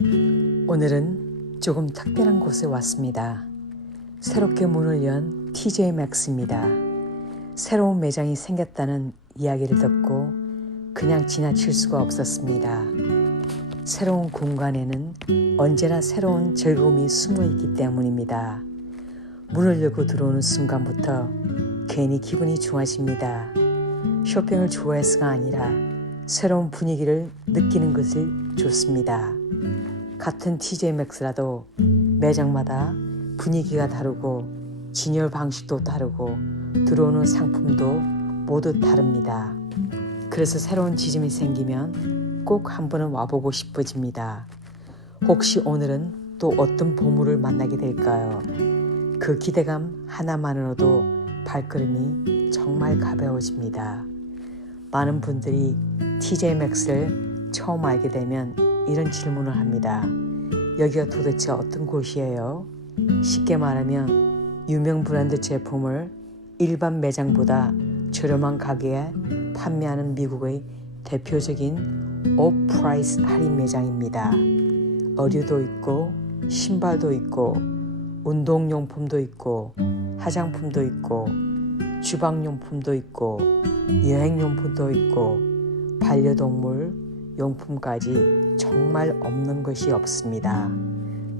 오늘은 조금 특별한 곳에 왔습니다. 새롭게 문을 연 TJ Maxx입니다. 새로운 매장이 생겼다는 이야기를 듣고 그냥 지나칠 수가 없었습니다. 새로운 공간에는 언제나 새로운 즐거움이 숨어 있기 때문입니다. 문을 열고 들어오는 순간부터 괜히 기분이 좋아집니다. 쇼핑을 좋아해서가 아니라 새로운 분위기를 느끼는 것이 좋습니다. 같은 TJ Maxx라도 매장마다 분위기가 다르고 진열 방식도 다르고 들어오는 상품도 모두 다릅니다. 그래서 새로운 지점이 생기면 꼭 한 번은 와보고 싶어집니다. 혹시 오늘은 또 어떤 보물을 만나게 될까요? 그 기대감 하나만으로도 발걸음이 정말 가벼워집니다. 많은 분들이 TJ Maxx를 처음 알게 되면 이런 질문을 합니다. 여기가 도대체 어떤 곳이에요? 쉽게 말하면 유명 브랜드 제품을 일반 매장보다 저렴한 가격에 판매하는 미국의 대표적인 오프라이스 할인 매장입니다. 의류도 있고 신발도 있고 운동용품도 있고 화장품도 있고 주방용품도 있고 여행용품도 있고 반려동물 용품까지 정말 없는 것이 없습니다.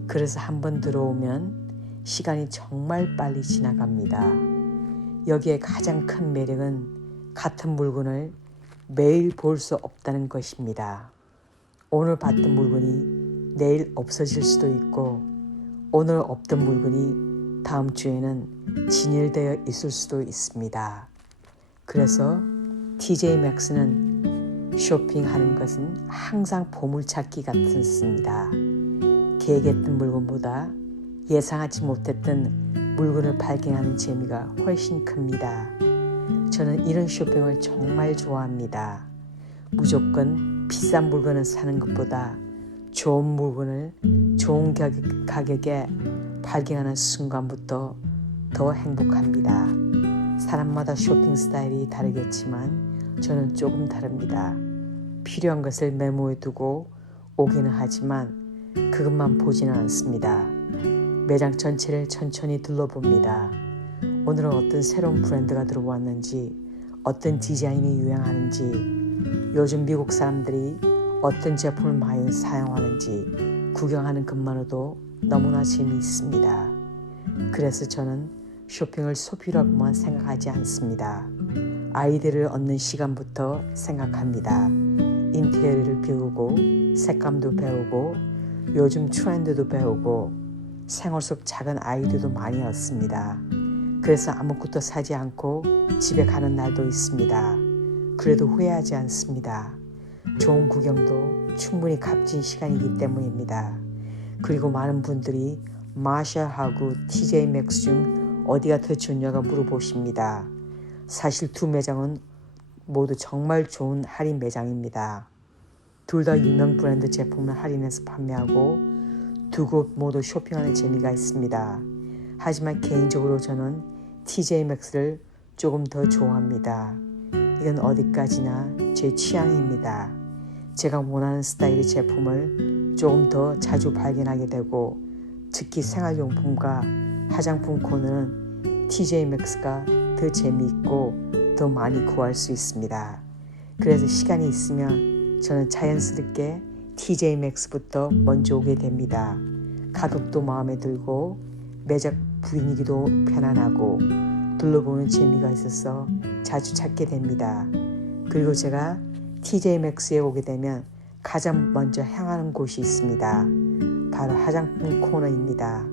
그래서 한번 들어오면 시간이 정말 빨리 지나갑니다. 여기에 가장 큰 매력은 같은 물건을 매일 볼 수 없다는 것입니다. 오늘 봤던 물건이 내일 없어질 수도 있고 오늘 없던 물건이 다음 주에는 진열되어 있을 수도 있습니다. 그래서 TJ Maxx는 쇼핑하는 것은 항상 보물찾기 같습니다. 계획했던 물건보다 예상하지 못했던 물건을 발견하는 재미가 훨씬 큽니다. 저는 이런 쇼핑을 정말 좋아합니다. 무조건 비싼 물건을 사는 것보다 좋은 물건을 좋은 가격에 발견하는 순간부터 더 행복합니다. 사람마다 쇼핑 스타일이 다르겠지만 저는 조금 다릅니다. 필요한 것을 메모해 두고 오기는 하지만 그것만 보지는 않습니다. 매장 전체를 천천히 둘러봅니다. 오늘은 어떤 새로운 브랜드가 들어왔는지, 어떤 디자인이 유행하는지, 요즘 미국 사람들이 어떤 제품을 많이 사용하는지 구경하는 것만으로도 너무나 재미있습니다. 그래서 저는 쇼핑을 소비라고만 생각하지 않습니다. 아이디어를 얻는 시간부터 생각합니다. 인테리어를 배우고 색감도 배우고 요즘 트렌드도 배우고 생활 속 작은 아이디어도 많이 얻습니다. 그래서 아무것도 사지 않고 집에 가는 날도 있습니다. 그래도 후회하지 않습니다. 좋은 구경도 충분히 값진 시간이기 때문입니다. 그리고 많은 분들이 마샬하고 TJ Maxx 중 어디가 더 좋냐고 물어보십니다. 사실 두 매장은 모두 정말 좋은 할인 매장입니다. 둘 다 유명 브랜드 제품을 할인해서 판매하고 두 곳 모두 쇼핑하는 재미가 있습니다. 하지만 개인적으로 저는 TJ Maxx를 조금 더 좋아합니다. 이건 어디까지나 제 취향입니다. 제가 원하는 스타일의 제품을 조금 더 자주 발견하게 되고 특히 생활용품과 화장품 코너는 TJ Maxx가 더 재미있고 더 많이 구할 수 있습니다. 그래서 시간이 있으면 저는 자연스럽게 TJ Maxx부터 먼저 오게 됩니다. 가격도 마음에 들고 매장 분위기도 편안하고 둘러보는 재미가 있어서 자주 찾게 됩니다. 그리고 제가 TJ Maxx에 오게 되면 가장 먼저 향하는 곳이 있습니다. 바로 화장품 코너입니다.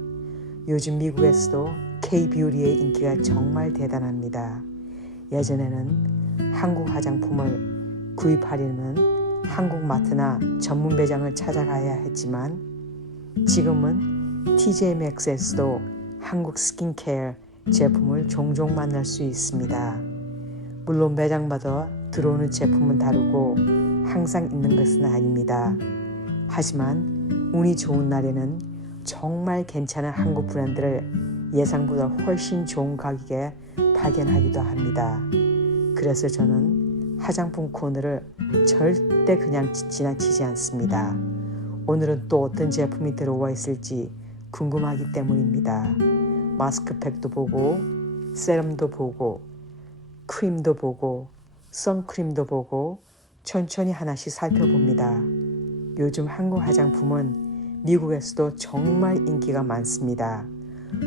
요즘 미국에서도 K-뷰티의 인기가 정말 대단합니다. 예전에는 한국 화장품을 구입하려면 한국 마트나 전문 매장을 찾아가야 했지만 지금은 TJ Maxx에서도 한국 스킨케어 제품을 종종 만날 수 있습니다. 물론 매장마다 들어오는 제품은 다르고 항상 있는 것은 아닙니다. 하지만 운이 좋은 날에는 정말 괜찮은 한국 브랜드를 예상보다 훨씬 좋은 가격에 발견하기도 합니다. 그래서 저는 화장품 코너를 절대 그냥 지나치지 않습니다. 오늘은 또 어떤 제품이 들어와 있을지 궁금하기 때문입니다. 마스크팩도 보고 세럼도 보고 크림도 보고 선크림도 보고 천천히 하나씩 살펴봅니다. 요즘 한국 화장품은 미국에서도 정말 인기가 많습니다.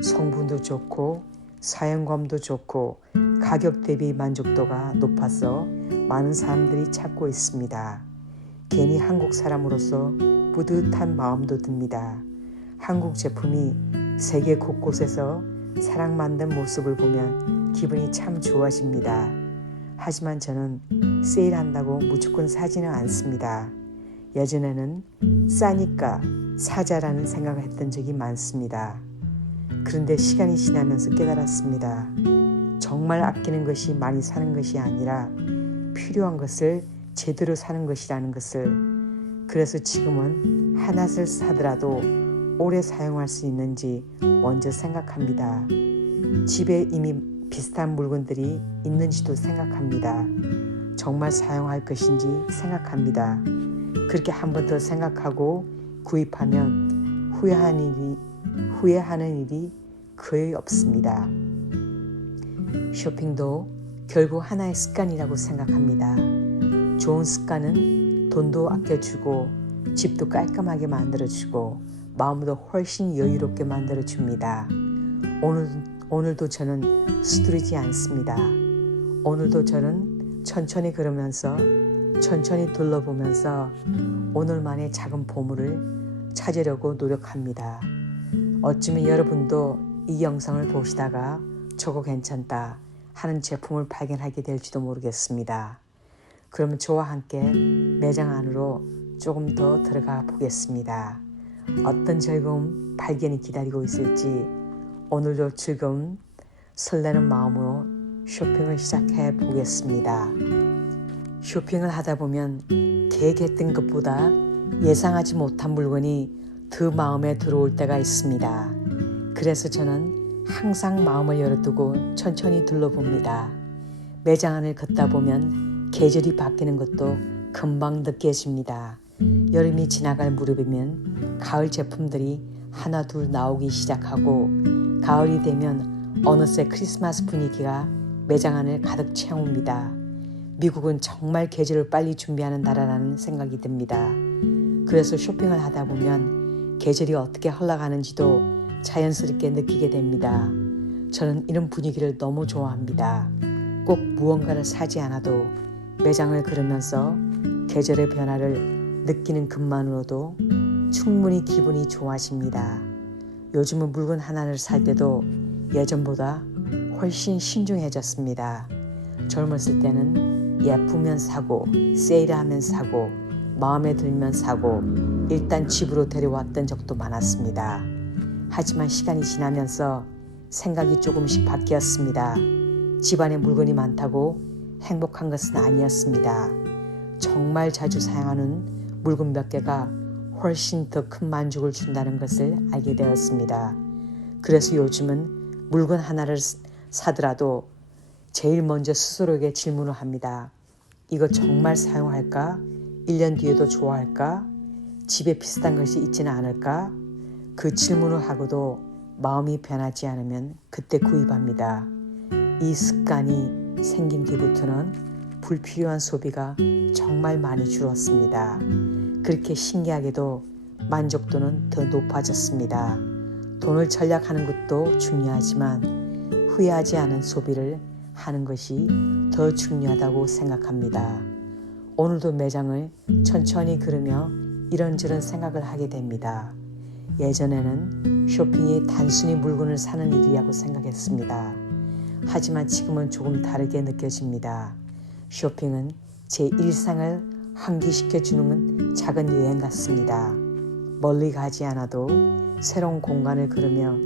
성분도 좋고 사용감도 좋고 가격 대비 만족도가 높아서 많은 사람들이 찾고 있습니다. 괜히 한국 사람으로서 뿌듯한 마음도 듭니다. 한국 제품이 세계 곳곳에서 사랑받는 모습을 보면 기분이 참 좋아집니다. 하지만 저는 세일한다고 무조건 사지는 않습니다. 예전에는 싸니까 사자라는 생각을 했던 적이 많습니다. 그런데 시간이 지나면서 깨달았습니다. 정말 아끼는 것이 많이 사는 것이 아니라 필요한 것을 제대로 사는 것이라는 것을. 그래서 지금은 하나를 사더라도 오래 사용할 수 있는지 먼저 생각합니다. 집에 이미 비슷한 물건들이 있는지도 생각합니다. 정말 사용할 것인지 생각합니다. 그렇게 한 번 더 생각하고 구입하면 후회하는 일이 거의 없습니다. 쇼핑도 결국 하나의 습관이라고 생각합니다. 좋은 습관은 돈도 아껴주고 집도 깔끔하게 만들어주고 마음도 훨씬 여유롭게 만들어줍니다. 오늘도 저는 서두르지 않습니다. 오늘도 저는 천천히 걸으면서 천천히 둘러보면서 오늘만의 작은 보물을 찾으려고 노력합니다. 어쩌면 여러분도 이 영상을 보시다가 저거 괜찮다 하는 제품을 발견하게 될지도 모르겠습니다. 그러면 저와 함께 매장 안으로 조금 더 들어가 보겠습니다. 어떤 즐거운 발견이 기다리고 있을지 오늘도 즐거운 설레는 마음으로 쇼핑을 시작해 보겠습니다. 쇼핑을 하다 보면 계획했던 것보다 예상하지 못한 물건이 더 마음에 들어올 때가 있습니다. 그래서 저는 항상 마음을 열어두고 천천히 둘러봅니다. 매장 안을 걷다 보면 계절이 바뀌는 것도 금방 느껴집니다. 여름이 지나갈 무렵이면 가을 제품들이 하나 둘 나오기 시작하고 가을이 되면 어느새 크리스마스 분위기가 매장 안을 가득 채웁니다. 미국은 정말 계절을 빨리 준비하는 나라라는 생각이 듭니다. 그래서 쇼핑을 하다 보면 계절이 어떻게 흘러가는지도 자연스럽게 느끼게 됩니다. 저는 이런 분위기를 너무 좋아합니다. 꼭 무언가를 사지 않아도 매장을 걸으면서 계절의 변화를 느끼는 것만으로도 충분히 기분이 좋아집니다. 요즘은 물건 하나를 살 때도 예전보다 훨씬 신중해졌습니다. 젊었을 때는 예쁘면 사고 세일하면 사고 마음에 들면 사고 일단 집으로 데려왔던 적도 많았습니다. 하지만 시간이 지나면서 생각이 조금씩 바뀌었습니다. 집안에 물건이 많다고 행복한 것은 아니었습니다. 정말 자주 사용하는 물건 몇 개가 훨씬 더 큰 만족을 준다는 것을 알게 되었습니다. 그래서 요즘은 물건 하나를 사더라도 제일 먼저 스스로에게 질문을 합니다. 이거 정말 사용할까? 1년 뒤에도 좋아할까? 집에 비슷한 것이 있지는 않을까? 그 질문을 하고도 마음이 변하지 않으면 그때 구입합니다. 이 습관이 생긴 뒤부터는 불필요한 소비가 정말 많이 줄었습니다. 그렇게 신기하게도 만족도는 더 높아졌습니다. 돈을 절약하는 것도 중요하지만 후회하지 않은 소비를 하는 것이 더 중요하다고 생각합니다. 오늘도 매장을 천천히 걸으며 이런저런 생각을 하게 됩니다. 예전에는 쇼핑이 단순히 물건을 사는 일이라고 생각했습니다. 하지만 지금은 조금 다르게 느껴집니다. 쇼핑은 제 일상을 환기시켜주는 작은 여행 같습니다. 멀리 가지 않아도 새로운 공간을 걸으며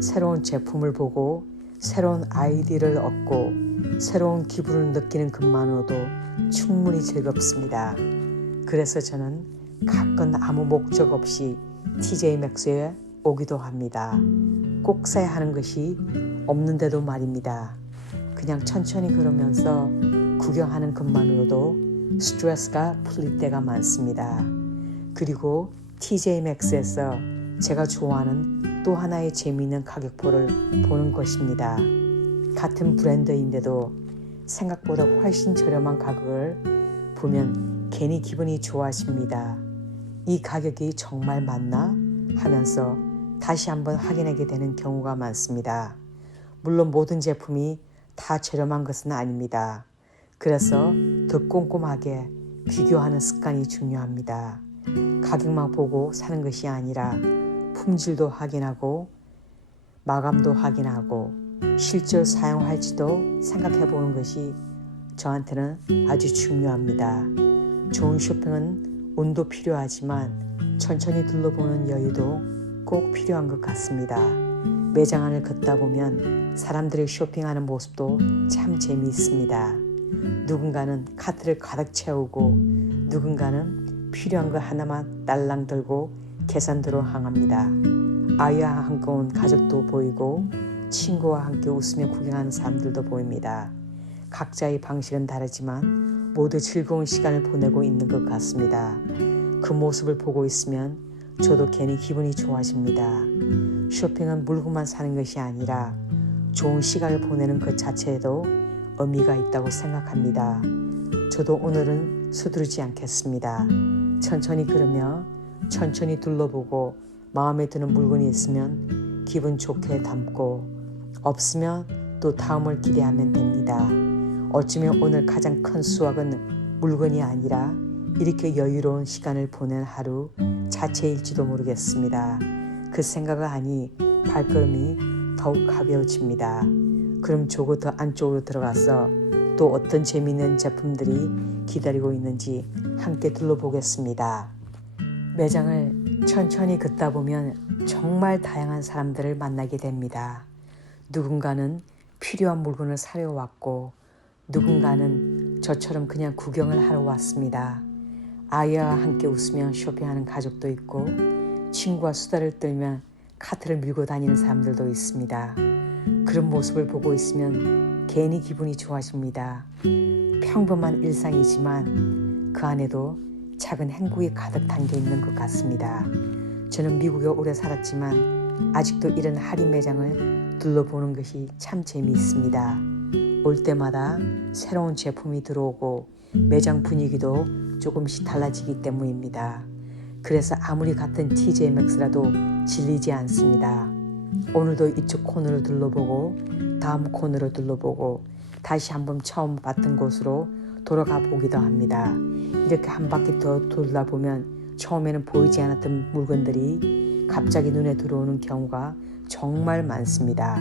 새로운 제품을 보고 새로운 아이디어를 얻고 새로운 기분을 느끼는 것만으로도 충분히 즐겁습니다. 그래서 저는 가끔 아무 목적 없이 TJ 맥스에 오기도 합니다. 꼭 사야 하는 것이 없는데도 말입니다. 그냥 천천히 걸으면서 구경하는 것만으로도 스트레스가 풀릴 때가 많습니다. 그리고 TJ Maxx에서 제가 좋아하는 또 하나의 재미있는 가격표를 보는 것입니다. 같은 브랜드인데도 생각보다 훨씬 저렴한 가격을 보면 괜히 기분이 좋아집니다. 이 가격이 정말 맞나 하면서 다시 한번 확인하게 되는 경우가 많습니다. 물론 모든 제품이 다 저렴한 것은 아닙니다. 그래서 더 꼼꼼하게 비교하는 습관이 중요합니다. 가격만 보고 사는 것이 아니라 품질도 확인하고 마감도 확인하고 실제로 사용할지도 생각해 보는 것이 저한테는 아주 중요합니다. 좋은 쇼핑은 운도 필요하지만 천천히 둘러보는 여유도 꼭 필요한 것 같습니다. 매장 안을 걷다 보면 사람들이 쇼핑하는 모습도 참 재미있습니다. 누군가는 카트를 가득 채우고 누군가는 필요한 거 하나만 딸랑 들고 계산대로 향합니다. 아이와 함께 온 가족도 보이고 친구와 함께 웃으며 구경하는 사람들도 보입니다. 각자의 방식은 다르지만 모두 즐거운 시간을 보내고 있는 것 같습니다. 그 모습을 보고 있으면 저도 괜히 기분이 좋아집니다. 쇼핑은 물건만 사는 것이 아니라 좋은 시간을 보내는 것 자체에도 의미가 있다고 생각합니다. 저도 오늘은 서두르지 않겠습니다. 천천히 걸으며 천천히 둘러보고 마음에 드는 물건이 있으면 기분 좋게 담고 없으면 또 다음을 기대하면 됩니다. 어쩌면 오늘 가장 큰 수확은 물건이 아니라 이렇게 여유로운 시간을 보낸 하루 자체일지도 모르겠습니다. 그 생각을 하니 발걸음이 더욱 가벼워집니다. 그럼 조금 더 안쪽으로 들어가서 또 어떤 재미있는 제품들이 기다리고 있는지 함께 둘러보겠습니다. 매장을 천천히 걷다 보면 정말 다양한 사람들을 만나게 됩니다. 누군가는 필요한 물건을 사려 왔고 누군가는 저처럼 그냥 구경을 하러 왔습니다. 아이와 함께 웃으며 쇼핑하는 가족도 있고 친구와 수다를 떨며 카트를 밀고 다니는 사람들도 있습니다. 그런 모습을 보고 있으면 괜히 기분이 좋아집니다. 평범한 일상이지만 그 안에도 작은 행복이 가득 담겨 있는 것 같습니다. 저는 미국에 오래 살았지만 아직도 이런 할인 매장을 둘러보는 것이 참 재미있습니다. 올 때마다 새로운 제품이 들어오고 매장 분위기도 조금씩 달라지기 때문입니다. 그래서 아무리 같은 TJ Maxx라도 질리지 않습니다. 오늘도 이쪽 코너를 둘러보고 다음 코너를 둘러보고 다시 한번 처음 봤던 곳으로 돌아가 보기도 합니다. 이렇게 한 바퀴 더 돌아보면 처음에는 보이지 않았던 물건들이 갑자기 눈에 들어오는 경우가 정말 많습니다.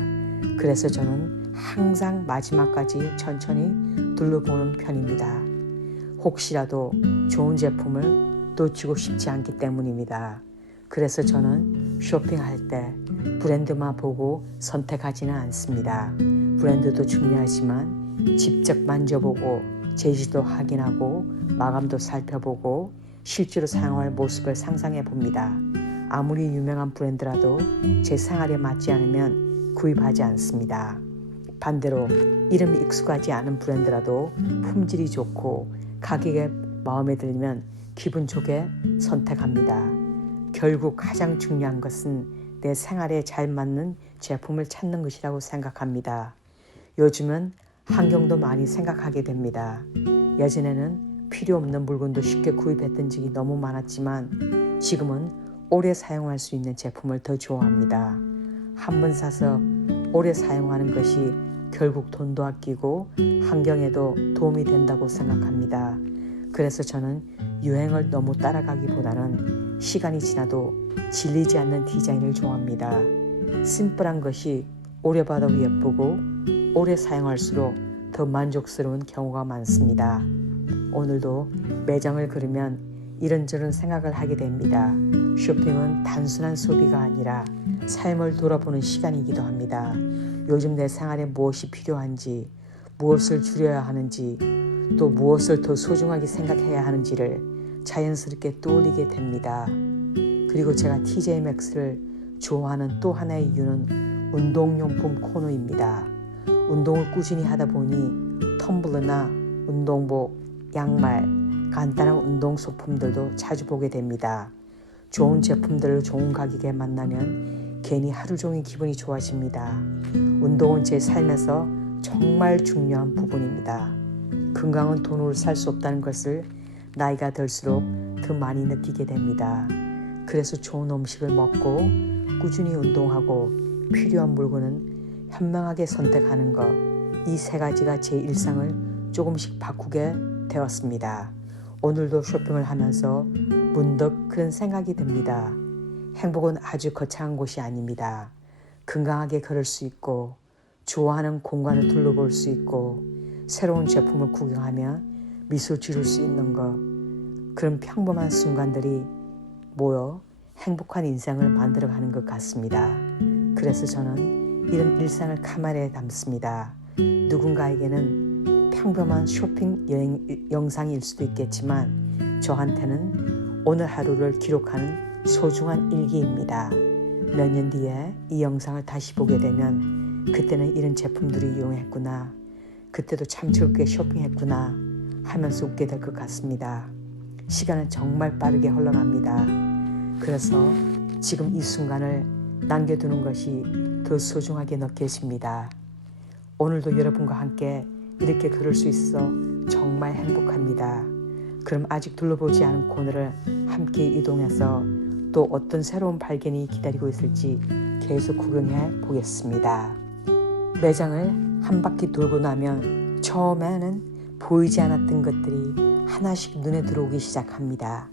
그래서 저는 항상 마지막까지 천천히 둘러보는 편입니다. 혹시라도 좋은 제품을 놓치고 싶지 않기 때문입니다. 그래서 저는 쇼핑할 때 브랜드만 보고 선택하지는 않습니다. 브랜드도 중요하지만 직접 만져보고 재질도 확인하고 마감도 살펴보고 실제로 사용할 모습을 상상해 봅니다. 아무리 유명한 브랜드라도 제 생활에 맞지 않으면 구입하지 않습니다. 반대로 이름이 익숙하지 않은 브랜드라도 품질이 좋고 가격에 마음에 들면 기분 좋게 선택합니다. 결국 가장 중요한 것은 내 생활에 잘 맞는 제품을 찾는 것이라고 생각합니다. 요즘은 환경도 많이 생각하게 됩니다. 예전에는 필요 없는 물건도 쉽게 구입했던 적이 너무 많았지만 지금은 오래 사용할 수 있는 제품을 더 좋아합니다. 한 번 사서 오래 사용하는 것이 결국 돈도 아끼고 환경에도 도움이 된다고 생각합니다. 그래서 저는 유행을 너무 따라가기보다는 시간이 지나도 질리지 않는 디자인을 좋아합니다. 심플한 것이 오래 봐도 예쁘고 오래 사용할수록 더 만족스러운 경우가 많습니다. 오늘도 매장을 걸으면 이런저런 생각을 하게 됩니다. 쇼핑은 단순한 소비가 아니라 삶을 돌아보는 시간이기도 합니다. 요즘 내 생활에 무엇이 필요한지, 무엇을 줄여야 하는지, 또 무엇을 더 소중하게 생각해야 하는지를 자연스럽게 떠올리게 됩니다. 그리고 제가 TJ Maxx를 좋아하는 또 하나의 이유는 운동용품 코너입니다. 운동을 꾸준히 하다 보니 텀블러나 운동복, 양말, 간단한 운동 소품들도 자주 보게 됩니다. 좋은 제품들을 좋은 가격에 만나면 괜히 하루 종일 기분이 좋아집니다. 운동은 제 삶에서 정말 중요한 부분입니다. 건강은 돈으로 살 수 없다는 것을 나이가 들수록 더 많이 느끼게 됩니다. 그래서 좋은 음식을 먹고 꾸준히 운동하고 필요한 물건은 현명하게 선택하는 것, 이 세 가지가 제 일상을 조금씩 바꾸게 되었습니다. 오늘도 쇼핑을 하면서 문득 그런 생각이 듭니다. 행복은 아주 거창한 곳이 아닙니다. 건강하게 걸을 수 있고 좋아하는 공간을 둘러볼 수 있고 새로운 제품을 구경하며 미소 지을 수 있는 것, 그런 평범한 순간들이 모여 행복한 인생을 만들어가는 것 같습니다. 그래서 저는 이런 일상을 카메라에 담습니다. 누군가에게는 평범한 쇼핑 영상일 수도 있겠지만 저한테는 오늘 하루를 기록하는 소중한 일기입니다. 몇 년 뒤에 이 영상을 다시 보게 되면 그때는 이런 제품들을 이용했구나, 그때도 참 즐겁게 쇼핑했구나 하면서 웃게 될 것 같습니다. 시간은 정말 빠르게 흘러갑니다. 그래서 지금 이 순간을 남겨두는 것이 더 소중하게 느껴집니다. 오늘도 여러분과 함께 이렇게 걸을 수 있어 정말 행복합니다. 그럼 아직 둘러보지 않은 코너를 함께 이동해서 또 어떤 새로운 발견이 기다리고 있을지 계속 구경해 보겠습니다. 매장을 한 바퀴 돌고 나면 처음에는 보이지 않았던 것들이 하나씩 눈에 들어오기 시작합니다.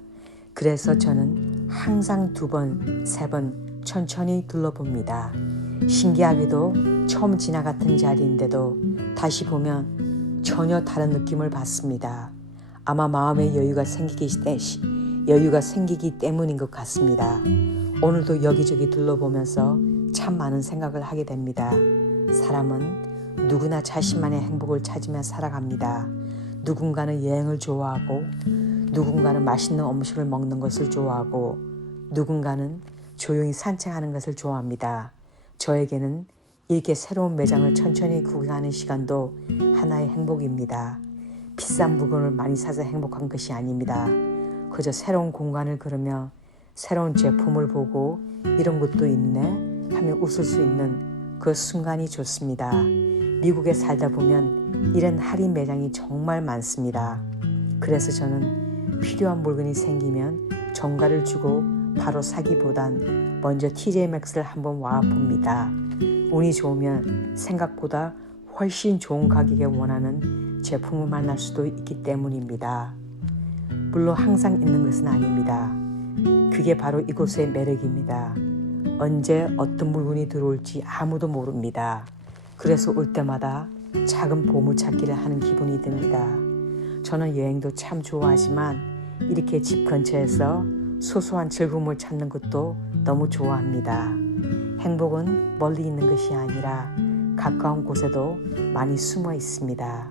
그래서 저는 항상 2번, 3번 천천히 둘러봅니다. 신기하게도 처음 지나갔던 자리인데도 다시 보면 전혀 다른 느낌을 받습니다. 아마 마음의 여유가 생기기 때문인 것 같습니다. 오늘도 여기저기 둘러보면서 참 많은 생각을 하게 됩니다. 사람은 누구나 자신만의 행복을 찾으며 살아갑니다. 누군가는 여행을 좋아하고 누군가는 맛있는 음식을 먹는 것을 좋아하고 누군가는 조용히 산책하는 것을 좋아합니다. 저에게는 이렇게 새로운 매장을 천천히 구경하는 시간도 하나의 행복입니다. 비싼 물건을 많이 사서 행복한 것이 아닙니다. 그저 새로운 공간을 걸으며 새로운 제품을 보고 이런 것도 있네 하며 웃을 수 있는 그 순간이 좋습니다. 미국에 살다 보면 이런 할인 매장이 정말 많습니다. 그래서 저는 필요한 물건이 생기면 정가를 주고 바로 사기보단 먼저 TJ Maxx를 한번 와봅니다. 운이 좋으면 생각보다 훨씬 좋은 가격에 원하는 제품을 만날 수도 있기 때문입니다. 물론 항상 있는 것은 아닙니다. 그게 바로 이곳의 매력입니다. 언제 어떤 물건이 들어올지 아무도 모릅니다. 그래서 올 때마다 작은 보물찾기를 하는 기분이 듭니다. 저는 여행도 참 좋아하지만 이렇게 집 근처에서 소소한 즐거움을 찾는 것도 너무 좋아합니다. 행복은 멀리 있는 것이 아니라 가까운 곳에도 많이 숨어 있습니다.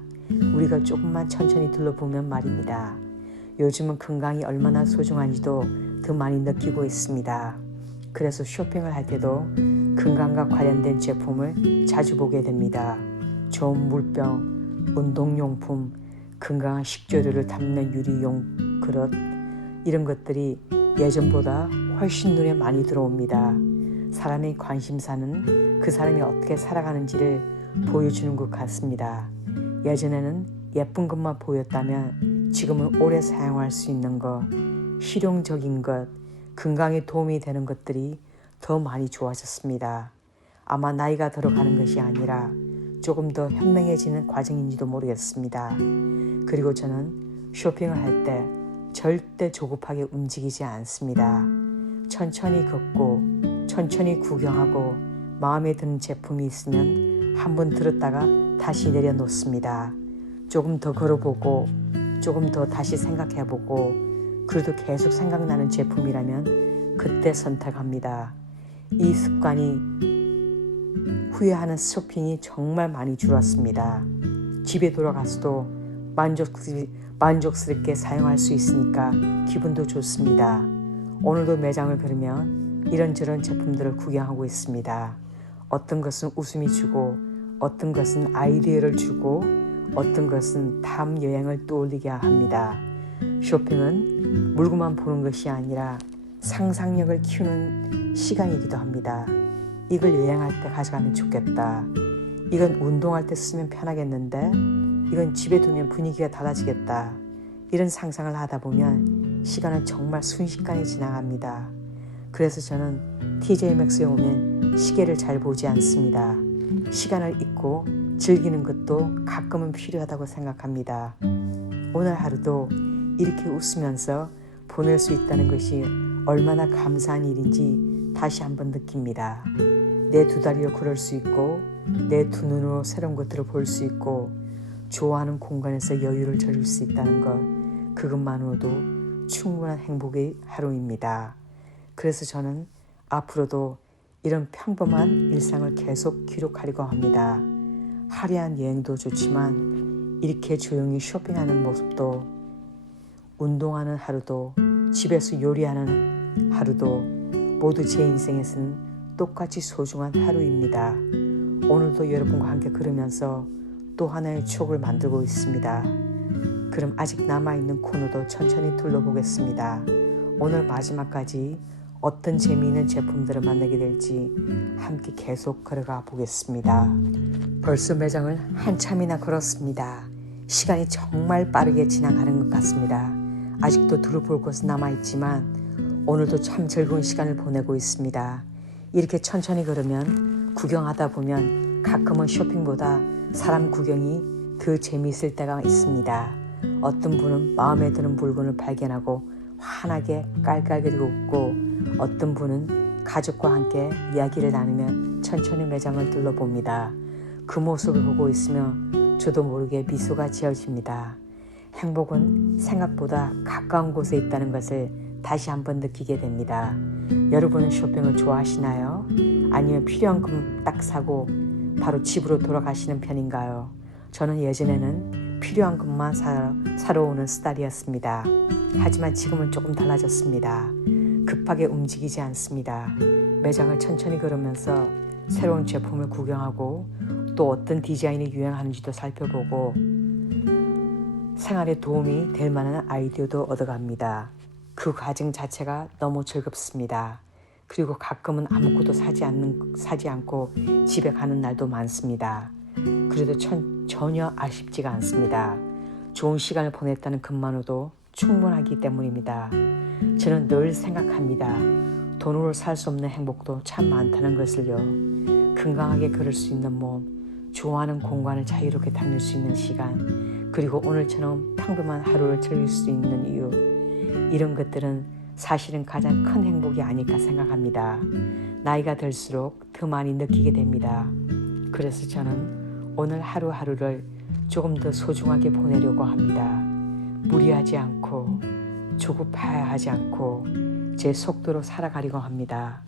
우리가 조금만 천천히 둘러보면 말입니다. 요즘은 건강이 얼마나 소중한지도 더 많이 느끼고 있습니다. 그래서 쇼핑을 할 때도 건강과 관련된 제품을 자주 보게 됩니다. 좋은 물병, 운동용품, 건강한 식재료를 담는 유리용 그릇, 이런 것들이 예전보다 훨씬 눈에 많이 들어옵니다. 사람의 관심사는 그 사람이 어떻게 살아가는지를 보여주는 것 같습니다. 예전에는 예쁜 것만 보였다면 지금은 오래 사용할 수 있는 것, 실용적인 것, 건강에 도움이 되는 것들이 더 많이 좋아졌습니다. 아마 나이가 들어가는 것이 아니라 조금 더 현명해지는 과정인지도 모르겠습니다. 그리고 저는 쇼핑을 할 때 절대 조급하게 움직이지 않습니다. 천천히 걷고 천천히 구경하고 마음에 드는 제품이 있으면 한번 들었다가 다시 내려놓습니다. 조금 더 걸어보고 조금 더 다시 생각해보고 그래도 계속 생각나는 제품이라면 그때 선택합니다. 이 습관이 후회하는 쇼핑이 정말 많이 줄었습니다. 집에 돌아가서도 만족스럽게 사용할 수 있으니까 기분도 좋습니다. 오늘도 매장을 걸으면 이런저런 제품들을 구경하고 있습니다. 어떤 것은 웃음이 주고 어떤 것은 아이디어를 주고 어떤 것은 다음 여행을 떠올리게 합니다. 쇼핑은 물건만 보는 것이 아니라 상상력을 키우는 시간이기도 합니다. 이걸 여행할 때 가져가면 좋겠다. 이건 운동할 때 쓰면 편하겠는데 이건 집에 두면 분위기가 달라지겠다. 이런 상상을 하다 보면 시간은 정말 순식간에 지나갑니다. 그래서 저는 TJ 맥스에 오면 시계를 잘 보지 않습니다. 시간을 잊고 즐기는 것도 가끔은 필요하다고 생각합니다. 오늘 하루도 이렇게 웃으면서 보낼 수 있다는 것이 얼마나 감사한 일인지 다시 한번 느낍니다. 내 두 다리로 걸을 수 있고 내 두 눈으로 새로운 것들을 볼 수 있고 좋아하는 공간에서 여유를 즐길 수 있다는 것, 그것만으로도 충분한 행복의 하루입니다. 그래서 저는 앞으로도 이런 평범한 일상을 계속 기록하려고 합니다. 화려한 여행도 좋지만 이렇게 조용히 쇼핑하는 모습도, 운동하는 하루도, 집에서 요리하는 하루도 모두 제 인생에서는 똑같이 소중한 하루입니다. 오늘도 여러분과 함께 걸으면서 또 하나의 추억을 만들고 있습니다. 그럼 아직 남아있는 코너도 천천히 둘러보겠습니다. 오늘 마지막까지 어떤 재미있는 제품들을 만나게 될지 함께 계속 걸어가 보겠습니다. 벌써 매장을 한참이나 걸었습니다. 시간이 정말 빠르게 지나가는 것 같습니다. 아직도 둘러볼 곳은 남아있지만 오늘도 참 즐거운 시간을 보내고 있습니다. 이렇게 천천히 걸으면 구경하다 보면 가끔은 쇼핑보다 사람 구경이 더 재미있을 때가 있습니다. 어떤 분은 마음에 드는 물건을 발견하고 환하게 깔깔거리고 웃고, 어떤 분은 가족과 함께 이야기를 나누며 천천히 매장을 둘러봅니다. 그 모습을 보고 있으면 저도 모르게 미소가 지어집니다. 행복은 생각보다 가까운 곳에 있다는 것을 다시 한번 느끼게 됩니다. 여러분은 쇼핑을 좋아하시나요? 아니면 필요한 것 딱 사고 바로 집으로 돌아가시는 편인가요? 저는 예전에는 필요한 것만 사러 오는 스타일이었습니다. 하지만 지금은 조금 달라졌습니다. 급하게 움직이지 않습니다. 매장을 천천히 걸으면서 새로운 제품을 구경하고 또 어떤 디자인이 유행하는지도 살펴보고 생활에 도움이 될 만한 아이디어도 얻어갑니다. 그 과정 자체가 너무 즐겁습니다. 그리고 가끔은 아무것도 사지 않고 집에 가는 날도 많습니다. 그래도 전혀 아쉽지가 않습니다. 좋은 시간을 보냈다는 것만으로도 충분하기 때문입니다. 저는 늘 생각합니다. 돈으로 살 수 없는 행복도 참 많다는 것을요. 건강하게 걸을 수 있는 몸, 좋아하는 공간을 자유롭게 다닐 수 있는 시간, 그리고 오늘처럼 평범한 하루를 즐길 수 있는 이유, 이런 것들은 사실은 가장 큰 행복이 아닐까 생각합니다. 나이가 들수록 더 많이 느끼게 됩니다. 그래서 저는 오늘 하루하루를 조금 더 소중하게 보내려고 합니다. 무리하지 않고 조급해하지 않고 제 속도로 살아가려고 합니다.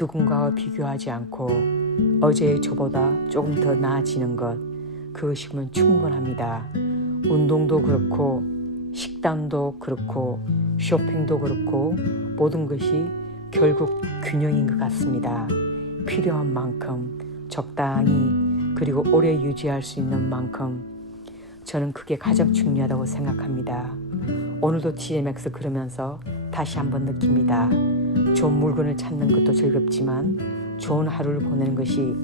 누군가와 비교하지 않고 어제의 저보다 조금 더 나아지는 것, 그것이면 충분합니다. 운동도 그렇고 식단도 그렇고 쇼핑도 그렇고 모든 것이 결국 균형인 것 같습니다. 필요한 만큼 적당히, 그리고 오래 유지할 수 있는 만큼, 저는 그게 가장 중요하다고 생각합니다. 오늘도 TMX 걸으면서 다시 한번 느낍니다. 좋은 물건을 찾는 것도 즐겁지만 좋은 하루를 보내는 것이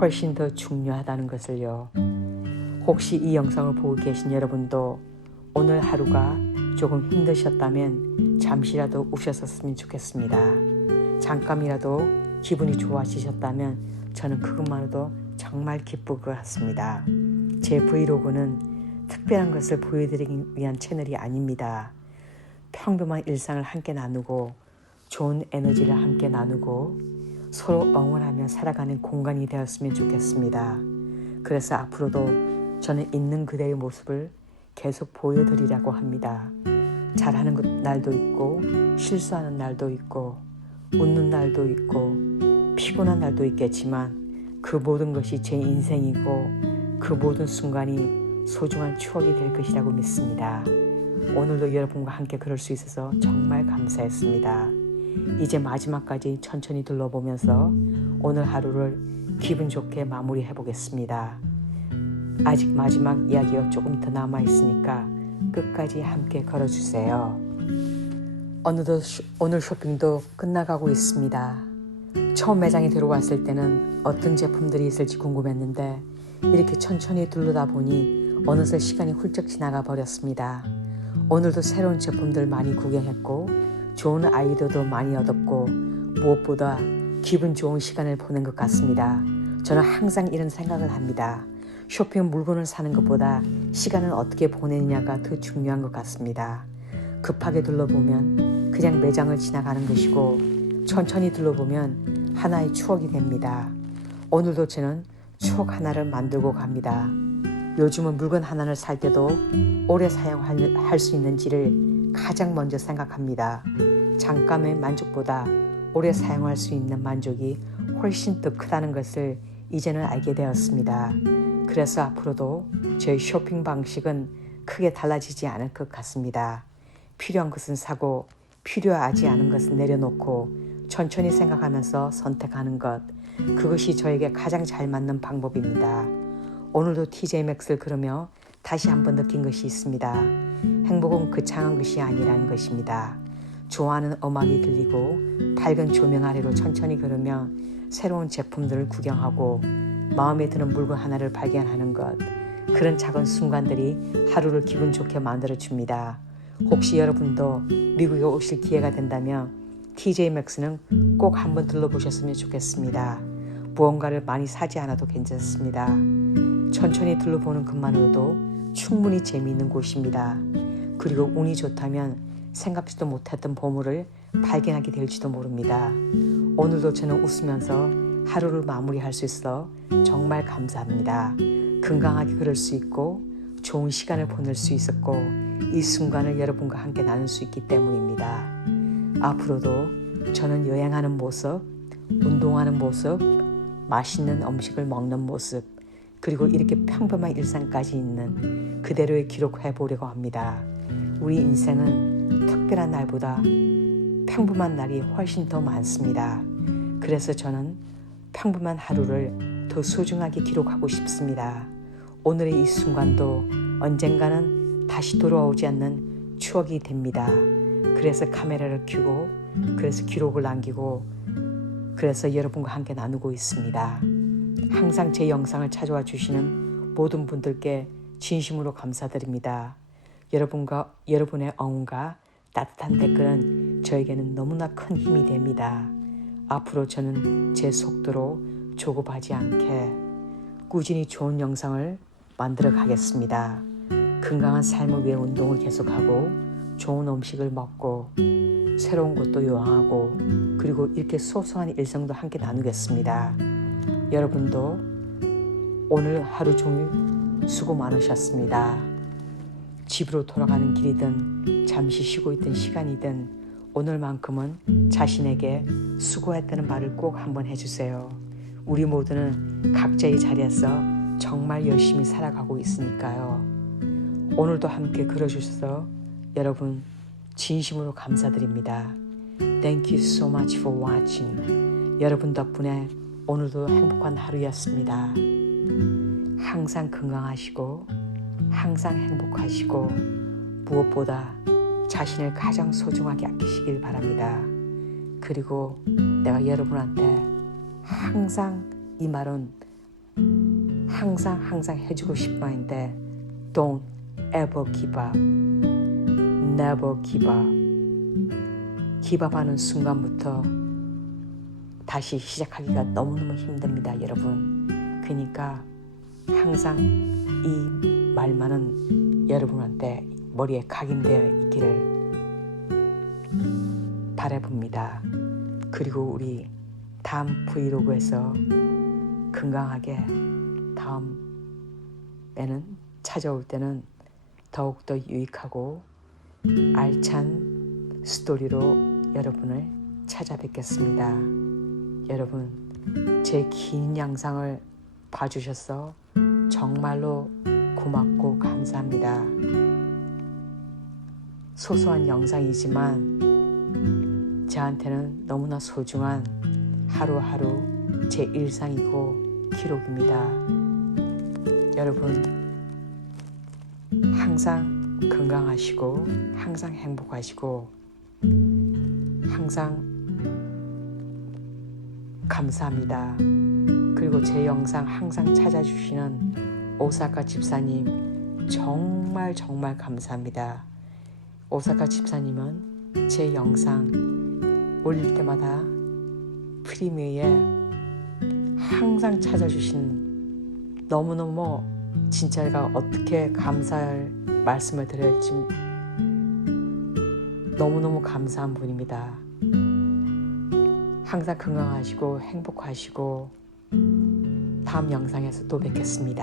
훨씬 더 중요하다는 것을요. 혹시 이 영상을 보고 계신 여러분도 오늘 하루가 조금 힘드셨다면 잠시라도 우셨었으면 좋겠습니다. 잠깐이라도 기분이 좋아지셨다면 저는 그것만으로도 정말 기쁠 것 같습니다. 제 브이로그는 특별한 것을 보여드리기 위한 채널이 아닙니다. 평범한 일상을 함께 나누고 좋은 에너지를 함께 나누고 서로 응원하며 살아가는 공간이 되었으면 좋겠습니다. 그래서 앞으로도 저는 있는 그대의 모습을 계속 보여드리려고 합니다. 잘하는 날도 있고 실수하는 날도 있고 웃는 날도 있고 피곤한 날도 있겠지만 그 모든 것이 제 인생이고 그 모든 순간이 소중한 추억이 될 것이라고 믿습니다. 오늘도 여러분과 함께 걸을 수 있어서 정말 감사했습니다. 이제 마지막까지 천천히 둘러보면서 오늘 하루를 기분 좋게 마무리해 보겠습니다. 아직 마지막 이야기가 조금 더 남아 있으니까 끝까지 함께 걸어주세요. 어느덧 오늘 쇼핑도 끝나가고 있습니다. 처음 매장에 들어왔을 때는 어떤 제품들이 있을지 궁금했는데 이렇게 천천히 둘러다 보니 어느새 시간이 훌쩍 지나가 버렸습니다. 오늘도 새로운 제품들 많이 구경했고 좋은 아이디어도 많이 얻었고 무엇보다 기분 좋은 시간을 보낸 것 같습니다. 저는 항상 이런 생각을 합니다. 쇼핑 물건을 사는 것보다 시간을 어떻게 보내느냐가 더 중요한 것 같습니다. 급하게 둘러보면 그냥 매장을 지나가는 것이고 천천히 둘러보면 하나의 추억이 됩니다. 오늘도 저는 추억 하나를 만들고 갑니다. 요즘은 물건 하나를 살 때도 오래 사용할 수 있는지를 가장 먼저 생각합니다. 잠깐의 만족보다 오래 사용할 수 있는 만족이 훨씬 더 크다는 것을 이제는 알게 되었습니다. 그래서 앞으로도 저희 쇼핑 방식은 크게 달라지지 않을 것 같습니다. 필요한 것은 사고 필요하지 않은 것은 내려놓고 천천히 생각하면서 선택하는 것, 그것이 저에게 가장 잘 맞는 방법입니다. 오늘도 TJ 맥스를 걸으며 다시 한번 느낀 것이 있습니다. 행복은 거창한 것이 아니라는 것입니다. 좋아하는 음악이 들리고 밝은 조명 아래로 천천히 걸으며 새로운 제품들을 구경하고 마음에 드는 물건 하나를 발견하는 것, 그런 작은 순간들이 하루를 기분 좋게 만들어줍니다. 혹시 여러분도 미국에 오실 기회가 된다면 TJ 맥스는 꼭 한번 들러보셨으면 좋겠습니다. 무언가를 많이 사지 않아도 괜찮습니다. 천천히 둘러보는 것만으로도 충분히 재미있는 곳입니다. 그리고 운이 좋다면 생각지도 못했던 보물을 발견하게 될지도 모릅니다. 오늘도 저는 웃으면서 하루를 마무리할 수 있어 정말 감사합니다. 건강하게 걸을 수 있고 좋은 시간을 보낼 수 있었고 이 순간을 여러분과 함께 나눌 수 있기 때문입니다. 앞으로도 저는 여행하는 모습, 운동하는 모습, 맛있는 음식을 먹는 모습, 그리고 이렇게 평범한 일상까지 있는 그대로의 기록해 보려고 합니다. 우리 인생은 특별한 날보다 평범한 날이 훨씬 더 많습니다. 그래서 저는 평범한 하루를 더 소중하게 기록하고 싶습니다. 오늘의 이 순간도 언젠가는 다시 돌아오지 않는 추억이 됩니다. 그래서 카메라를 켜고 그래서 기록을 남기고 그래서 여러분과 함께 나누고 있습니다. 항상 제 영상을 찾아와 주시는 모든 분들께 진심으로 감사드립니다. 여러분의 응원과 따뜻한 댓글은 저에게는 너무나 큰 힘이 됩니다. 앞으로 저는 제 속도로 조급하지 않게 꾸준히 좋은 영상을 만들어 가겠습니다. 건강한 삶을 위해 운동을 계속하고 좋은 음식을 먹고 새로운 것도 여행하고 그리고 이렇게 소소한 일상도 함께 나누겠습니다. 여러분도 오늘 하루 종일 수고 많으셨습니다. 집으로 돌아가는 길이든 잠시 쉬고 있던 시간이든 오늘만큼은 자신에게 수고했다는 말을 꼭 한번 해주세요. 우리 모두는 각자의 자리에서 정말 열심히 살아가고 있으니까요. 오늘도 함께 걸어주셔서 여러분 진심으로 감사드립니다. Thank you so much for watching. 여러분 덕분에 오늘도 행복한 하루였습니다. 항상 건강하시고 항상 행복하시고 무엇보다 자신을 가장 소중하게 아끼시길 바랍니다. 그리고 내가 여러분한테 항상 이 말은 항상 해주고 싶어 하는데 Don't ever give up. Never give up. 기밥하는 순간부터 다시 시작하기가 너무너무 힘듭니다, 여러분. 그러니까 항상 이 말만은 여러분한테 머리에 각인되어 있기를 바라봅니다. 그리고 우리 다음 브이로그에서 건강하게 다음에는 찾아올 때는 더욱더 유익하고 알찬 스토리로 여러분을 찾아뵙겠습니다. 여러분, 제 긴 영상을 봐주셔서 정말로 고맙고 감사합니다. 소소한 영상이지만 저한테는 너무나 소중한 하루하루 제 일상이고 기록입니다. 여러분, 항상 건강하시고 항상 행복하시고 항상 감사합니다. 그리고 제 영상 항상 찾아주시는 오사카 집사님 정말 감사합니다. 오사카 집사님은 제 영상 올릴 때마다 프리미어에 항상 찾아주신 너무너무 진짜 제가 어떻게 감사할 말씀을 드려야 할지 너무너무 감사한 분입니다. 항상 건강하시고 행복하시고 다음 영상에서 또 뵙겠습니다.